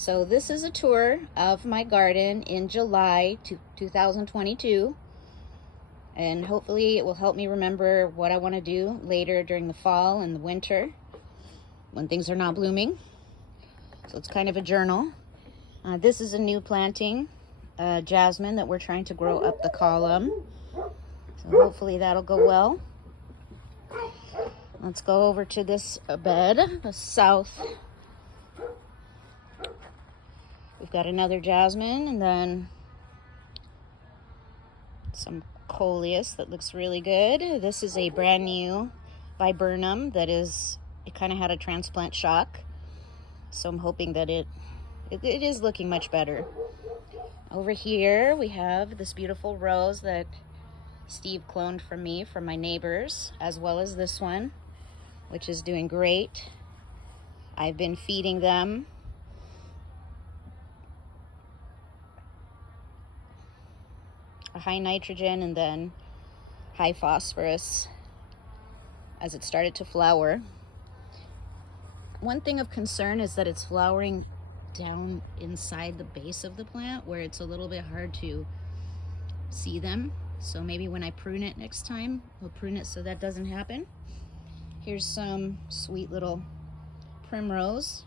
So this is a tour of my garden in July 2022, and hopefully it will help me remember what I want to do later during the fall and the winter when things are not blooming. So it's kind of a journal. This is a new planting, jasmine that we're trying to grow up the column. So hopefully that'll go well. Let's go over to this bed, the south. We've got another jasmine, and then some coleus that looks really good. This is a brand new viburnum that it kind of had a transplant shock. So I'm hoping that it is looking much better. Over here we have this beautiful rose that Steve cloned from me from my neighbors, as well as this one, which is doing great. I've been feeding them a high nitrogen and then high phosphorus as it started to flower. One thing of concern is that it's flowering down inside the base of the plant where it's a little bit hard to see them. So maybe when I prune it next time, we'll prune it so that doesn't happen. Here's some sweet little primrose.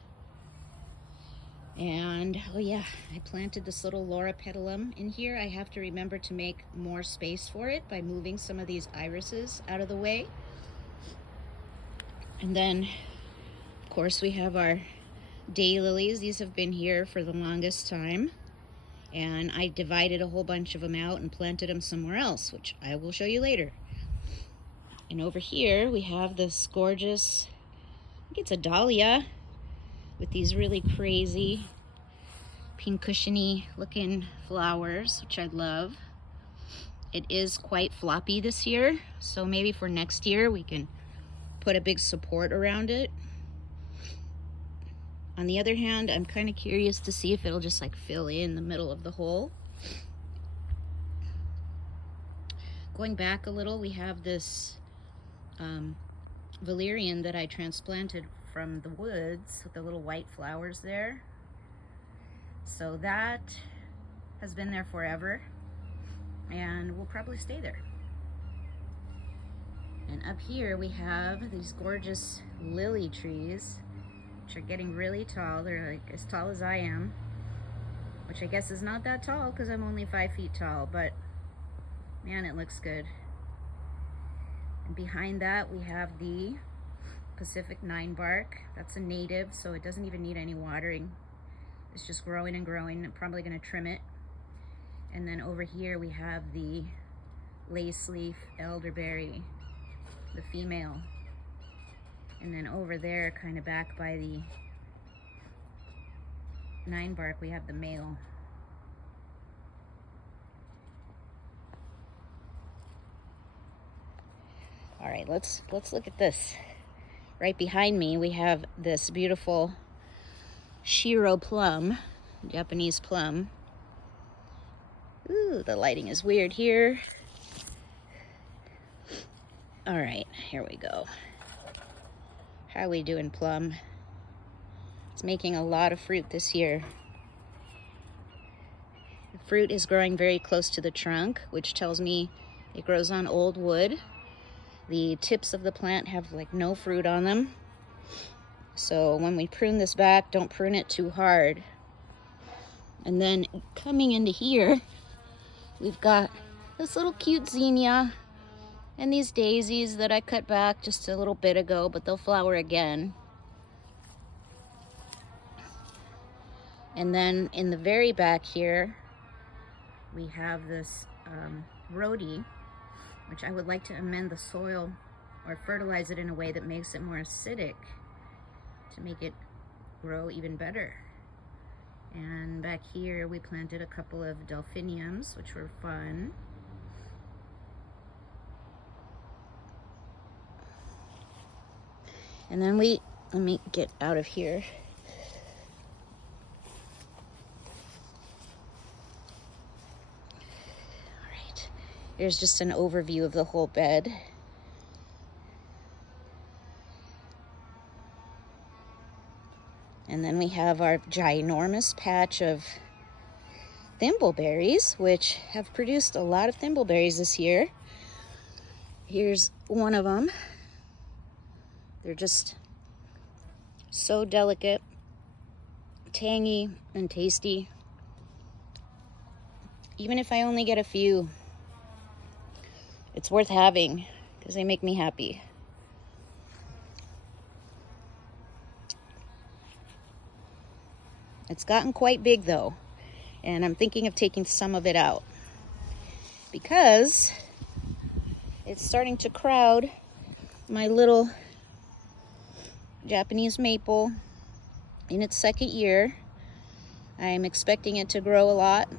And oh yeah, I planted this little Laura petalum in here. I have to remember to make more space for it by moving some of these irises out of the way. And then of course we have our daylilies. These have been here for the longest time, and I divided a whole bunch of them out and planted them somewhere else, which I will show you later. And over here we have this gorgeous, I think it's a dahlia, with these really crazy pincushiony looking flowers, which I love. It is quite floppy this year, so maybe for next year we can put a big support around it. On the other hand, I'm kind of curious to see if it'll just like fill in the middle of the hole. Going back a little, we have this valerian that I transplanted from the woods with the little white flowers there. So that has been there forever and will probably stay there. And up here we have these gorgeous lily trees, which are getting really tall. They're like as tall as I am, which I guess is not that tall because I'm only 5 feet tall, but man, it looks good. And behind that we have the Pacific 9 bark. That's a native, so it doesn't even need any watering. It's just growing and growing. I'm probably going to trim it. And then over here we have the lace leaf elderberry, the female. And then over there, kind of back by the 9 bark, we have the male. All right, let's look at this. Right behind me, we have this beautiful Shiro plum, Japanese plum. Ooh, the lighting is weird here. All right, here we go. How we doing, plum? It's making a lot of fruit this year. The fruit is growing very close to the trunk, which tells me it grows on old wood. The tips of the plant have like no fruit on them. So when we prune this back, don't prune it too hard. And then coming into here, we've got this little cute zinnia and these daisies that I cut back just a little bit ago, but they'll flower again. And then in the very back here, we have this rhodie, which I would like to amend the soil or fertilize it in a way that makes it more acidic to make it grow even better. And back here we planted a couple of delphiniums, which were fun. And then let me get out of here. All right, here's just an overview of the whole bed. And then we have our ginormous patch of thimbleberries, which have produced a lot of thimbleberries this year. Here's one of them. They're just so delicate, tangy, and tasty. Even if I only get a few, it's worth having because they make me happy. It's gotten quite big though, and I'm thinking of taking some of it out because it's starting to crowd my little Japanese maple in its second year. I'm expecting it to grow a lot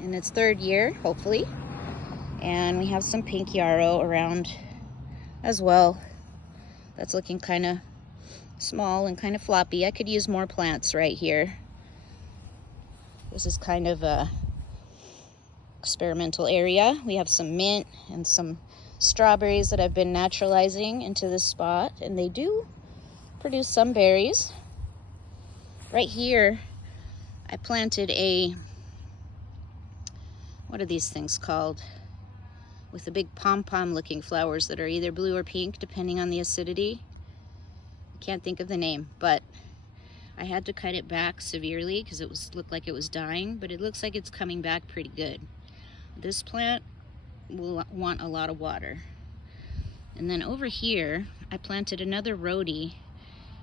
in its third year, hopefully. And we have some pink yarrow around as well. That's looking kind of small and kind of floppy. I could use more plants right here. This is kind of a experimental area. We have some mint and some strawberries that I've been naturalizing into this spot, and they do produce some berries. Right here, I planted what are these things called? With the big pom-pom looking flowers that are either blue or pink, depending on the acidity. I can't think of the name, but I had to cut it back severely because it looked like it was dying, but it looks like it's coming back pretty good. This plant will want a lot of water. And then over here, I planted another rhodie,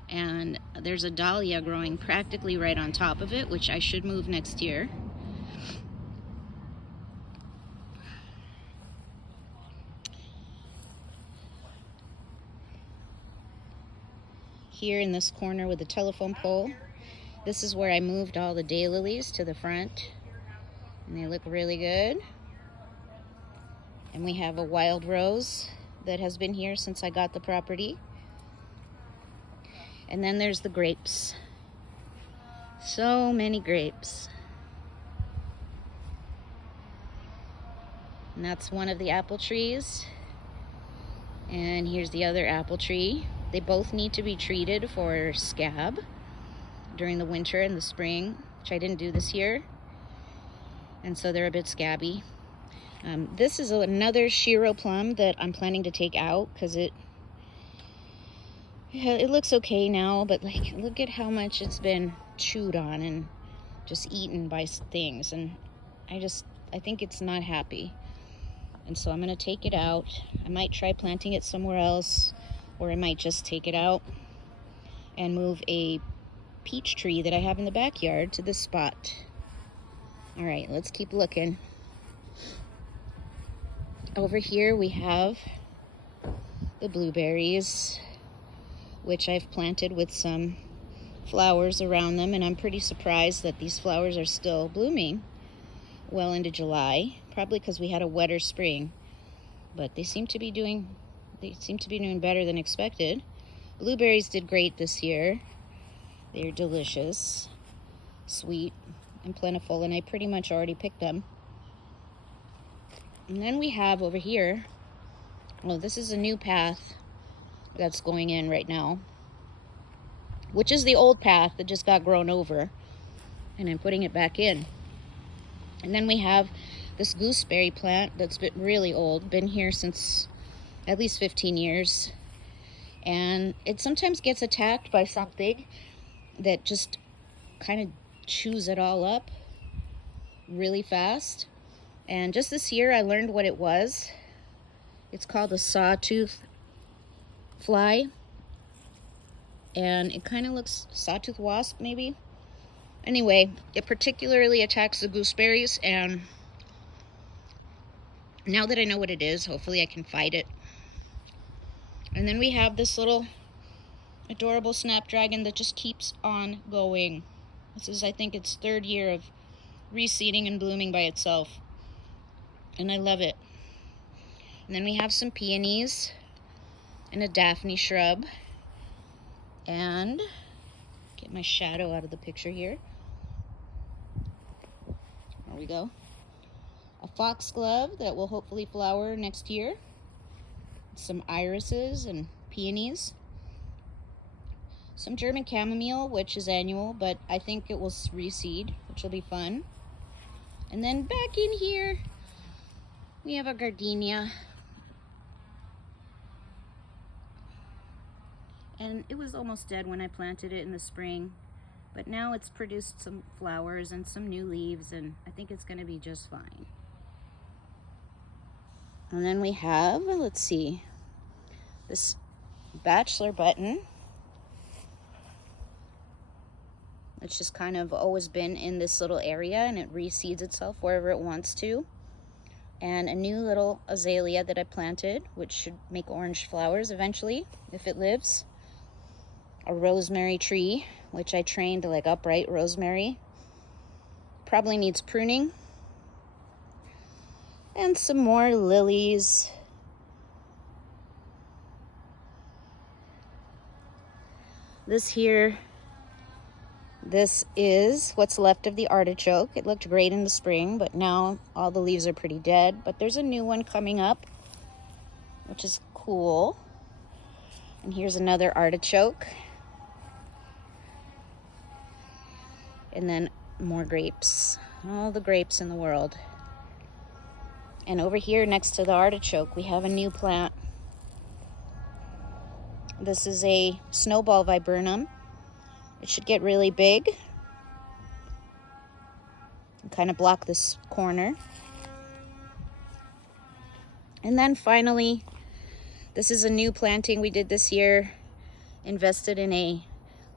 and there's a dahlia growing practically right on top of it, which I should move next year. Here in this corner with the telephone pole, this is where I moved all the daylilies to the front, and they look really good. And we have a wild rose that has been here since I got the property. And then there's the grapes. So many grapes. And that's one of the apple trees. And here's the other apple tree. They both need to be treated for scab during the winter and the spring, which I didn't do this year. And so they're a bit scabby. This is another Shiro plum that I'm planning to take out because it looks okay now, but like, look at how much it's been chewed on and just eaten by things, and I think it's not happy. And so I'm gonna take it out. I might try planting it somewhere else, or I might just take it out and move a peach tree that I have in the backyard to this spot. All right, let's keep looking. Over here we have the blueberries, which I've planted with some flowers around them, and I'm pretty surprised that these flowers are still blooming well into July, probably because we had a wetter spring, but they seem to be doing better than expected. Blueberries did great this year. They're delicious, sweet, and plentiful, and I pretty much already picked them. And then we have over here, well, this is a new path that's going in right now, which is the old path that just got grown over, and I'm putting it back in. And then we have this gooseberry plant that's been really old, been here since at least 15 years, and it sometimes gets attacked by something that just kind of chews it all up really fast. And just this year I learned what it was. It's called a sawtooth fly, and it kind of looks sawtooth wasp maybe. Anyway, it particularly attacks the gooseberries, and now that I know what it is, hopefully I can fight it. And then we have this little adorable snapdragon that just keeps on going. This is, I think, its third year of reseeding and blooming by itself, and I love it. And then we have some peonies and a Daphne shrub, and get my shadow out of the picture here. There we go. A foxglove that will hopefully flower next year. Some irises and peonies. some German chamomile, which is annual, but I think it will reseed, which will be fun. And then back in here, we have a gardenia. And it was almost dead when I planted it in the spring, but now it's produced some flowers and some new leaves, and I think it's gonna be just fine. And then we have, let's see, this bachelor button. It's just kind of always been in this little area, and it reseeds itself wherever it wants to. And a new little azalea that I planted, which should make orange flowers eventually, if it lives. A rosemary tree, which I trained like upright rosemary. Probably needs pruning. And some more lilies. This is what's left of the artichoke. It looked great in the spring, but now all the leaves are pretty dead. But there's a new one coming up, which is cool. And here's another artichoke. And then more grapes. All the grapes in the world. And over here next to the artichoke, we have a new plant. This is a snowball viburnum. It should get really big and kind of block this corner. And then finally, this is a new planting we did this year. Invested in a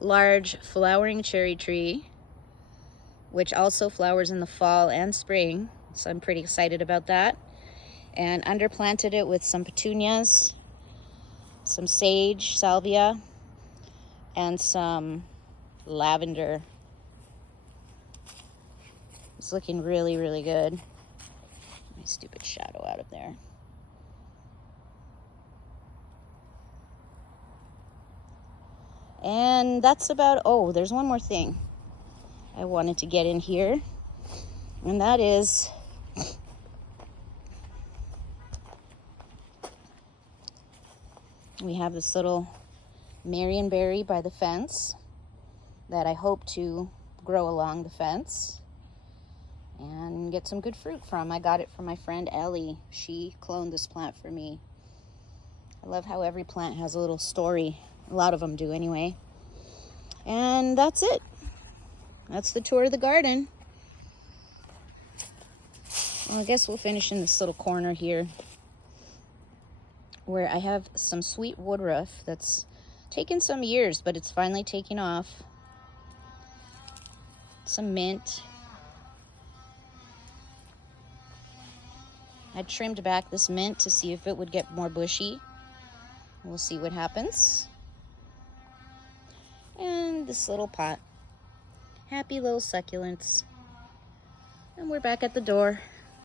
large flowering cherry tree, which also flowers in the fall and spring. So I'm pretty excited about that. And underplanted it with some petunias, some sage, salvia, and some lavender. It's looking really, really good. My stupid shadow out of there. And that's about, oh, there's one more thing I wanted to get in here. And that is we have this little Marionberry by the fence that I hope to grow along the fence and get some good fruit from. I got it from my friend Ellie. She cloned this plant for me. I love how every plant has a little story. A lot of them do anyway. And that's it. That's the tour of the garden. Well, I guess we'll finish in this little corner here where I have some sweet woodruff that's taken some years, but it's finally taking off. Some mint. I trimmed back this mint to see if it would get more bushy. We'll see what happens. And this little pot. Happy little succulents. And we're back at the door.